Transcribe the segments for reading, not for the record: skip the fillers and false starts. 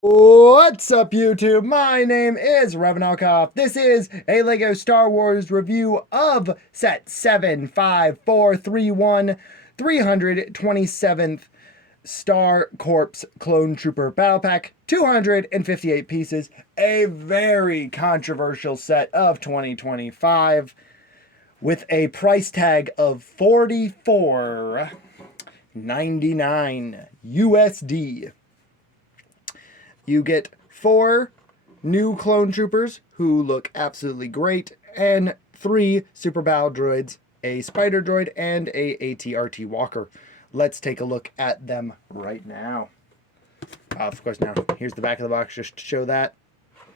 What's up, YouTube? My name is Revanalkoff. This is a LEGO Star Wars review of set 75431, 327th Star Corps Clone Trooper Battle Pack, 258 pieces, a very controversial set of 2025 with a price tag of $44.99 USD. You get 4 new clone troopers who look absolutely great, and 3 super battle droids, a spider droid, and a ATRT walker. Let's take a look at them right now. Of course, now here's the back of the box just to show that.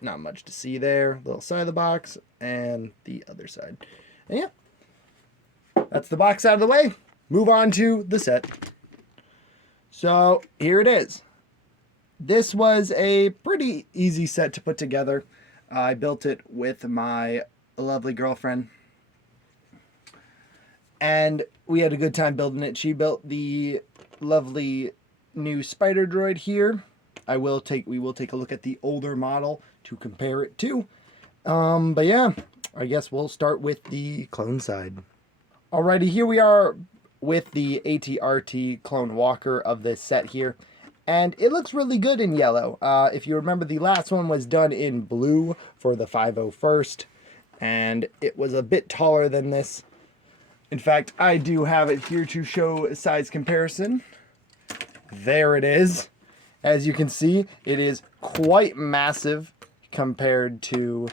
Not much to see there. Little side of the box and the other side. And yeah, that's the box out of the way. Move on to the set. So here it is. This was a pretty easy set to put together. I built it with my lovely girlfriend, and we had a good time building it. She built the lovely new spider droid here. We will take a look at the older model to compare it to. But yeah, I guess we'll start with the clone side. Alrighty, here we are with the ATRT clone walker of this set here. And it looks really good in yellow. If you remember, the last one was done in blue for the 501st. And it was a bit taller than this. In fact, I do have it here to show a size comparison. There it is. As you can see, it is quite massive compared to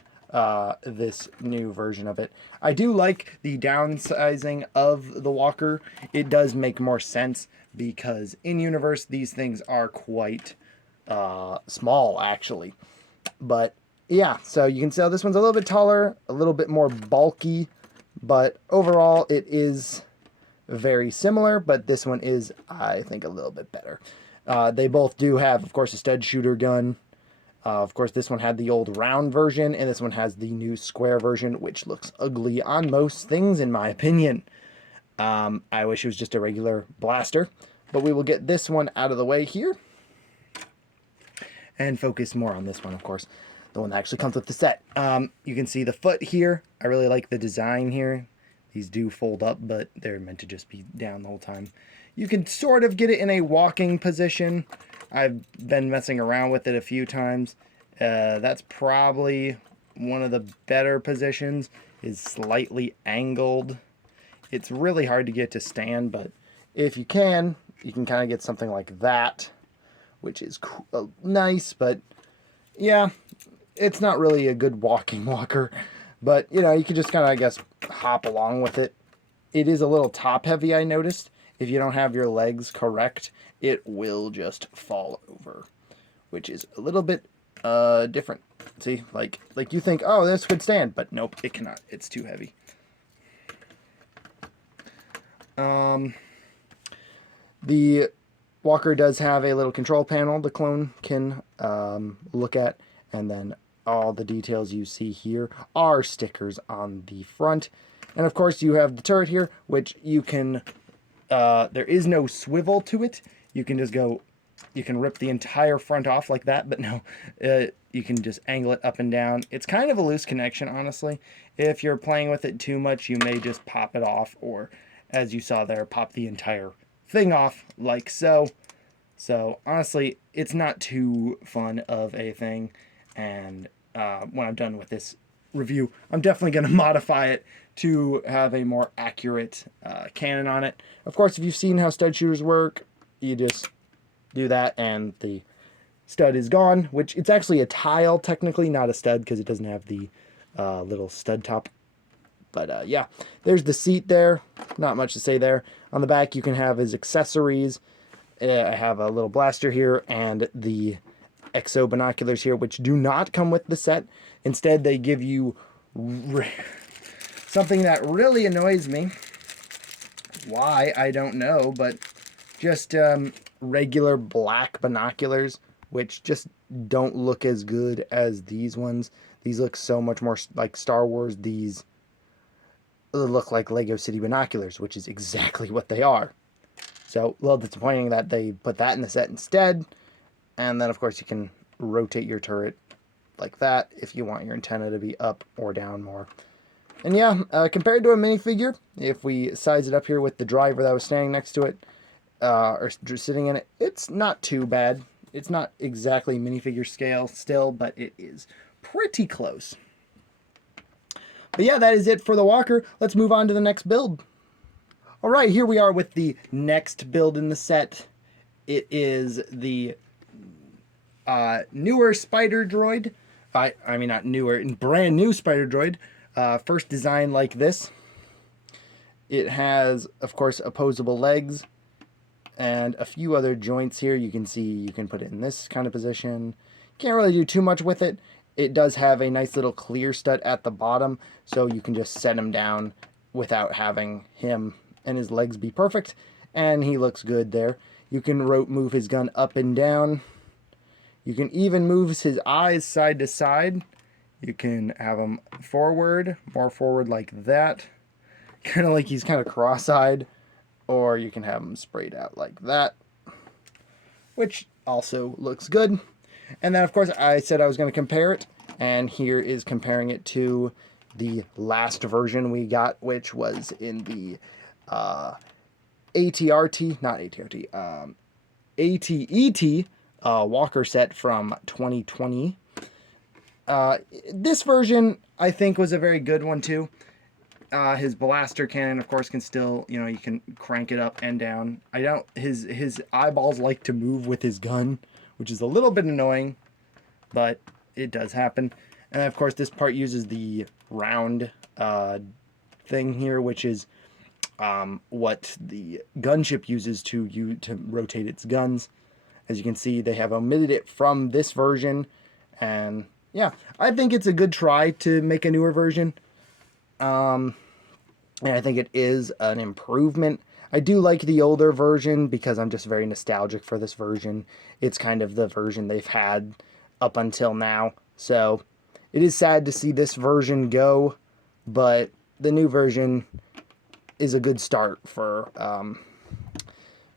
this new version of it. I do like the downsizing of the walker. It does make more sense because in universe these things are quite small actually. But yeah, so you can see this one's a little bit taller, a little bit more bulky, but overall it is very similar, but this one is, I think, a little bit better. They both do have, of course, a stud shooter gun. Of course, this one had the old round version, and this one has the new square version, which looks ugly on most things, in my opinion. I wish it was just a regular blaster, but we will get this one out of the way here and focus more on this one, of course, the one that actually comes with the set. You can see the foot here. I really like the design here. These do fold up, but they're meant to just be down the whole time. You can sort of get it in a walking position. I've been messing around with it a few times. That's probably one of the better positions, is slightly angled. It's really hard to get to stand, but if you can kind of get something like that, which is nice, but yeah, it's not really a good walking walker. But, you know, you can just kind of, I guess, hop along with it. It is a little top heavy, I noticed. If you don't have your legs correct, it will just fall over, which is a little bit different. See, like you think, oh, this could stand, but nope, it cannot. It's too heavy. The walker does have a little control panel the clone can look at, and then all the details you see here are stickers on the front. And of course you have the turret here, which you can, there is no swivel to it. You can just go, you can rip the entire front off like that, but no, you can just angle it up and down. It's kind of a loose connection, honestly. If you're playing with it too much, you may just pop it off, or as you saw there, pop the entire thing off like so. So honestly, it's not too fun of a thing. And when I'm done with this review, I'm definitely going to modify it to have a more accurate cannon on it. Of course, if you've seen how stud shooters work, you just do that and the stud is gone, which it's actually a tile technically, not a stud, because it doesn't have the little stud top. But yeah, there's the seat there. Not much to say there. On the back, you can have his accessories. I have a little blaster here and the exo binoculars here, which do not come with the set. Instead, they give you something that really annoys me. Why, I don't know, but just regular black binoculars, which just don't look as good as these ones. These look so much more like Star Wars. These look like Lego City binoculars, which is exactly what they are. So a little disappointing that they put that in the set instead. And then, of course, you can rotate your turret like that if you want your antenna to be up or down more. And yeah, compared to a minifigure, if we size it up here with the driver that was standing next to it, or just sitting in it, it's not too bad. It's not exactly minifigure scale still, but it is pretty close. But yeah, that is it for the walker. Let's move on to the next build. All right, here we are with the next build in the set. It is the newer spider droid. I mean, not newer, brand new spider droid. First designed like this. It has, of course, opposable legs and a few other joints here. You can see you can put it in this kind of position. Can't really do too much with it. It does have a nice little clear stud at the bottom, so you can just set him down without having him and his legs be perfect, and he looks good there. You can move his gun up and down. You can even move his eyes side to side. You can have him forward, more forward like that, kind of like he's kind of cross-eyed, or you can have him sprayed out like that, which also looks good. And then, of course, I said I was going to compare it, and here is comparing it to the last version we got, which was in the ATRT, not ATRT, ATET Walker set from 2020. This version, I think, was a very good one, too. His blaster cannon, of course, can still, you know, you can crank it up and down. His eyeballs like to move with his gun, which is a little bit annoying, but it does happen. And of course, this part uses the round thing here, which is what the gunship uses to rotate its guns. As you can see, they have omitted it from this version, and yeah, I think it's a good try to make a newer version. And I think it is an improvement. I do like the older version because I'm just very nostalgic for this version. It's kind of the version they've had up until now. So it is sad to see this version go, but the new version is a good start for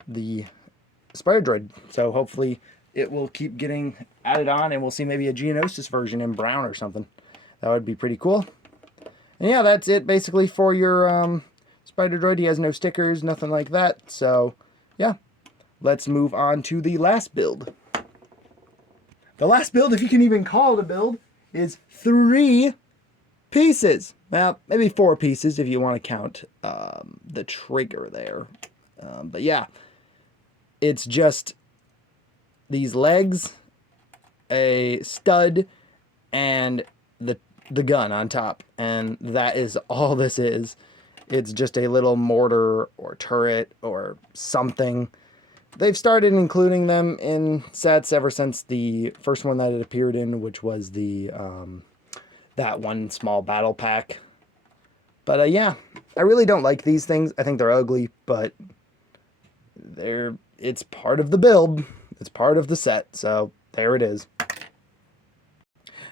the Spider Droid. So hopefully it will keep getting added on, and we'll see maybe a Geonosis version in brown or something. That would be pretty cool. And yeah, that's it basically for your Spider Droid. He has no stickers, nothing like that. So yeah, let's move on to the last build. The last build, if you can even call it a build, is 3 pieces. Well, maybe 4 pieces if you want to count the trigger there. But yeah, it's just these legs, a stud, and the gun on top, and that is all this is. It's just a little mortar or turret or something. They've started including them in sets ever since the first one that it appeared in, which was the that one small battle pack. But yeah, I really don't like these things. I think they're ugly, but it's part of the build. It's part of the set, so there it is.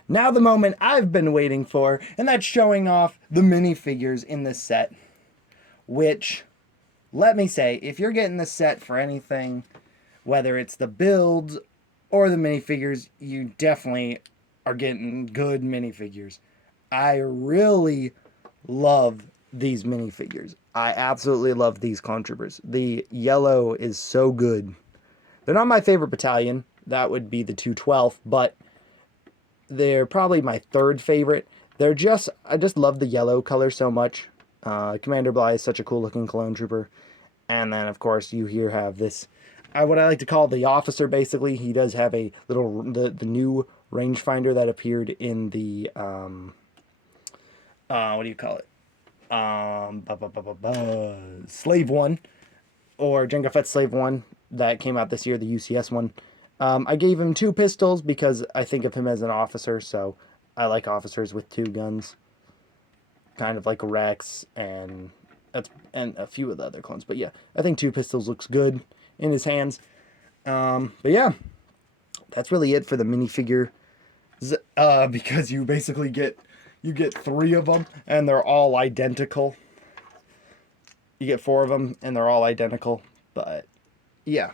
Now the moment I've been waiting for, and that's showing off the minifigures in this set. Which, let me say, if you're getting this set for anything, whether it's the builds or the minifigures, you definitely are getting good minifigures. I really love these minifigures. I absolutely love these clone troopers. The yellow is so good. They're not my favorite battalion. That would be the 212th, but they're probably my 3rd favorite. I just love the yellow color so much. Commander Bly is such a cool looking clone trooper. And then, of course, you here have this, what I like to call the officer, basically. He does have a little, the new rangefinder that appeared in the, what do you call it? Slave 1, or Jango Fett Slave 1, that came out this year, the UCS one. I gave him 2 pistols because I think of him as an officer, so I like officers with 2 guns. Kind of like Rex and a few of the other clones. But yeah, I think 2 pistols looks good in his hands. But yeah, that's really it for the minifigure. Because you basically get 3 of them and they're all identical. You get 4 of them and they're all identical. But yeah,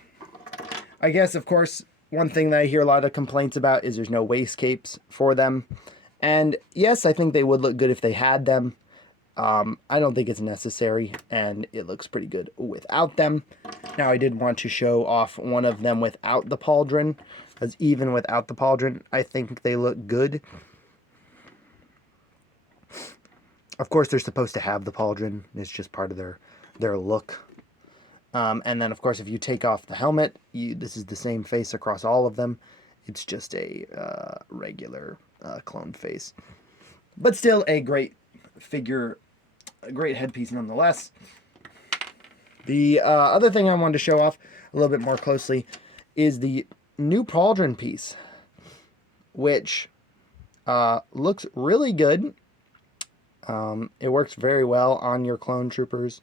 I guess, of course, one thing that I hear a lot of complaints about is there's no waist capes for them. And yes, I think they would look good if they had them. I don't think it's necessary, and it looks pretty good without them. Now, I did want to show off one of them without the pauldron, because even without the pauldron, I think they look good. Of course, they're supposed to have the pauldron. It's just part of their look. And then, of course, if you take off the helmet, this is the same face across all of them. It's just a regular clone face. But still a great figure, a great headpiece nonetheless. The other thing I wanted to show off a little bit more closely is the new pauldron piece, which looks really good. It works very well on your clone troopers.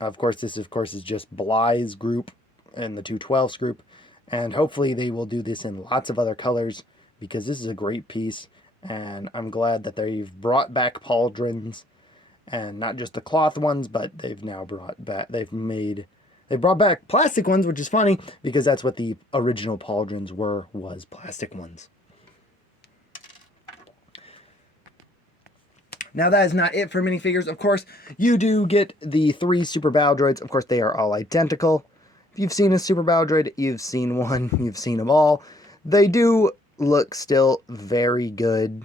Of course, this is just Bly's group and the 212's group, and hopefully they will do this in lots of other colors, because this is a great piece, and I'm glad that they've brought back pauldrons, and not just the cloth ones, but they've now brought back, they've brought back plastic ones, which is funny, because that's what the original pauldrons was plastic ones. Now, that is not it for minifigures. Of course, you do get the 3 Super Battle Droids. Of course, they are all identical. If you've seen a Super Battle Droid, you've seen one. You've seen them all. They do look still very good.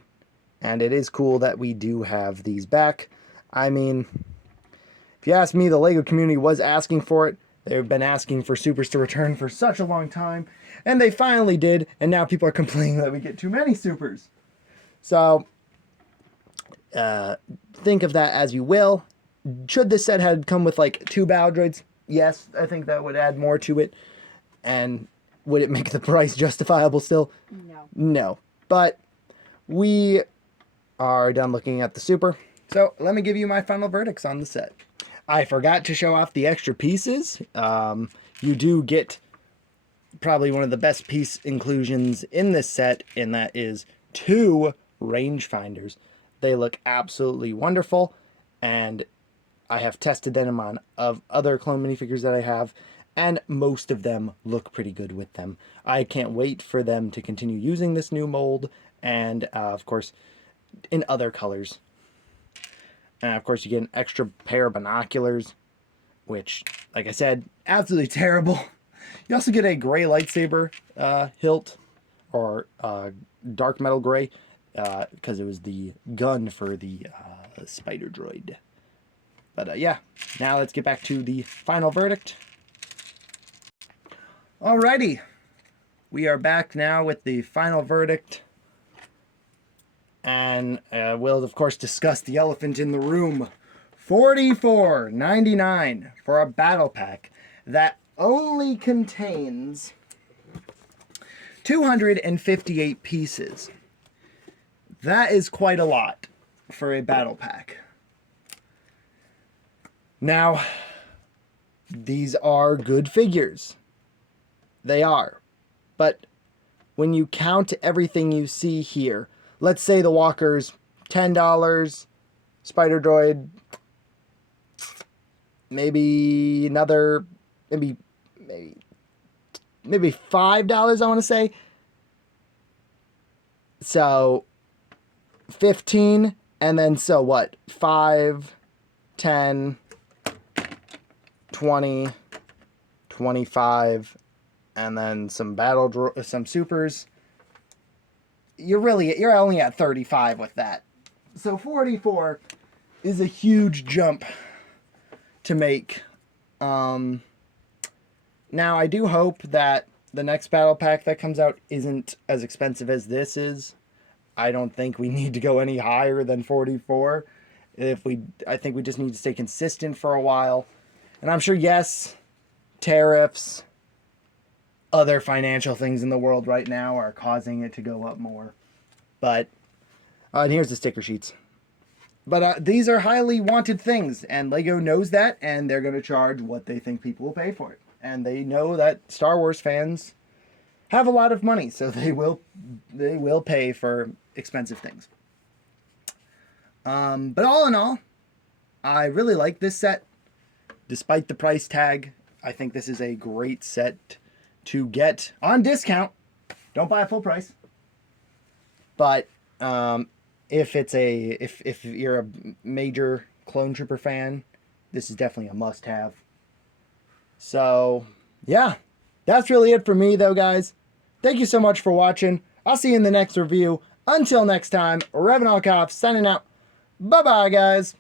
And it is cool that we do have these back. I mean, if you ask me, the LEGO community was asking for it. They've been asking for Supers to return for such a long time. And they finally did. And now people are complaining that we get too many Supers. So think of that as you will. Should this set had come with like 2 Battle Droids? Yes, I think that would add more to it. And would it make the price justifiable still? No. No. But we are done looking at the Super. So let me give you my final verdicts on the set. I forgot to show off the extra pieces. You do get probably one of the best piece inclusions in this set, and that is 2 rangefinders. They look absolutely wonderful, and I have tested them on other clone minifigures that I have, and most of them look pretty good with them. I can't wait for them to continue using this new mold, and of course, in other colors. And of course, you get an extra pair of binoculars, which, like I said, absolutely terrible. You also get a gray lightsaber hilt, or dark metal gray, because it was the gun for the spider droid. But yeah, now let's get back to the final verdict. Alrighty, we are back now with the final verdict. And we'll, of course, discuss the elephant in the room. $44.99 for a battle pack that only contains 258 pieces. That is quite a lot for a battle pack. Now, these are good figures. They are. But when you count everything you see here, let's say the walker's $10, Spider Droid, maybe another, maybe $5, I want to say. So 15, and then so what? 5, 10, 20, 25, and then some some supers. You're only at 35 with that. So 44 is a huge jump to make. Now I do hope that the next battle pack that comes out isn't as expensive as this is. I don't think we need to go any higher than 44. I think we just need to stay consistent for a while. And I'm sure, yes, tariffs, other financial things in the world right now are causing it to go up more. But, and here's the sticker sheets. But these are highly wanted things, and LEGO knows that, and they're going to charge what they think people will pay for it. And they know that Star Wars fans have a lot of money, so they will pay for expensive things. But all in all, I really like this set. Despite the price tag, I think this is a great set to get on discount. Don't buy a full price. But if you're a major Clone Trooper fan, this is definitely a must-have. So, yeah. That's really it for me, though, guys. Thank you so much for watching. I'll see you in the next review. Until next time, Revan Alkoff signing out. Bye-bye, guys.